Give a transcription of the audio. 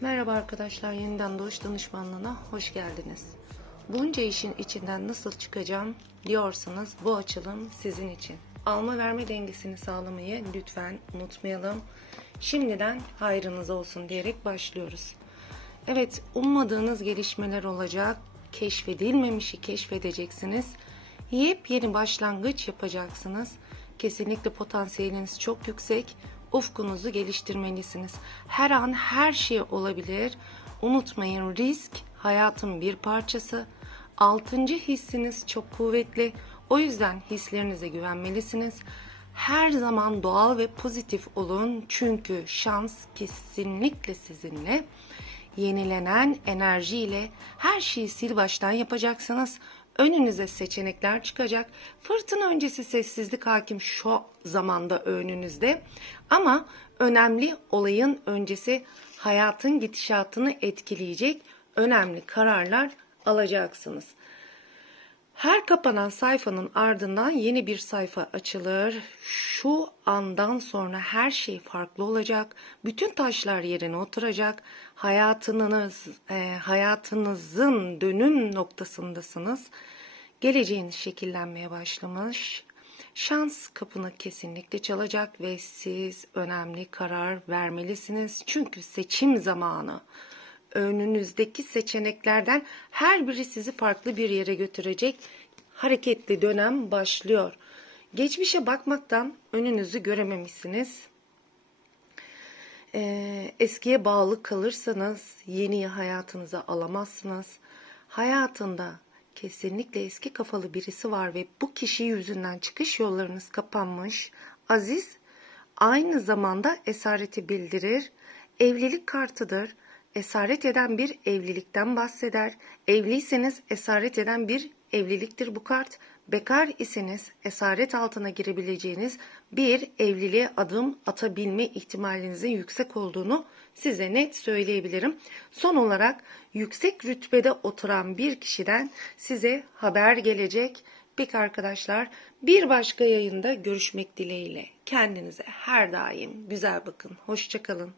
Merhaba arkadaşlar, yeniden Doğuş Danışmanlığı'na hoş geldiniz. Bunca işin içinden nasıl çıkacağım diyorsanız bu açılım sizin için. Alma verme dengesini sağlamayı lütfen unutmayalım. Şimdiden hayrınız olsun diyerek başlıyoruz. Evet, ummadığınız gelişmeler olacak. Keşfedilmemişi keşfedeceksiniz. Yepyeni başlangıç yapacaksınız. Kesinlikle potansiyeliniz çok yüksek. Ufkunuzu geliştirmelisiniz. Her an her şey olabilir. Unutmayın risk hayatın bir parçası. Altıncı hissiniz çok kuvvetli. O yüzden hislerinize güvenmelisiniz. Her zaman doğal ve pozitif olun çünkü şans kesinlikle sizinle. Yenilenen enerjiyle her şeyi sil baştan yapacaksınız. Önünüze seçenekler çıkacak. Fırtına öncesi sessizlik hakim şu zamanda önünüzde. Ama önemli olayın öncesi hayatın gidişatını etkileyecek önemli kararlar alacaksınız. Her kapanan sayfanın ardından yeni bir sayfa açılır. Şu andan sonra her şey farklı olacak. Bütün taşlar yerine oturacak. Hayatınız, e, hayatınızın dönüm noktasındasınız. Geleceğiniz şekillenmeye başlamış. Şans kapını kesinlikle çalacak ve siz önemli karar vermelisiniz. Çünkü seçim zamanı önünüzdeki seçeneklerden her biri sizi farklı bir yere götürecek hareketli dönem başlıyor. Geçmişe bakmaktan önünüzü görememişsiniz. Ee, eskiye bağlı kalırsanız yeniyi hayatınıza alamazsınız. Hayatında kesinlikle eski kafalı birisi var ve bu kişi yüzünden çıkış yollarınız kapanmış. Aziz aynı zamanda esareti bildirir. Evlilik kartıdır esaret eden bir evlilikten bahseder. Evliyseniz esaret eden bir evliliktir bu kart. Bekar iseniz esaret altına girebileceğiniz bir evliliğe adım atabilme ihtimalinizin yüksek olduğunu size net söyleyebilirim. Son olarak yüksek rütbede oturan bir kişiden size haber gelecek. Peki arkadaşlar bir başka yayında görüşmek dileğiyle. Kendinize her daim güzel bakın. Hoşçakalın.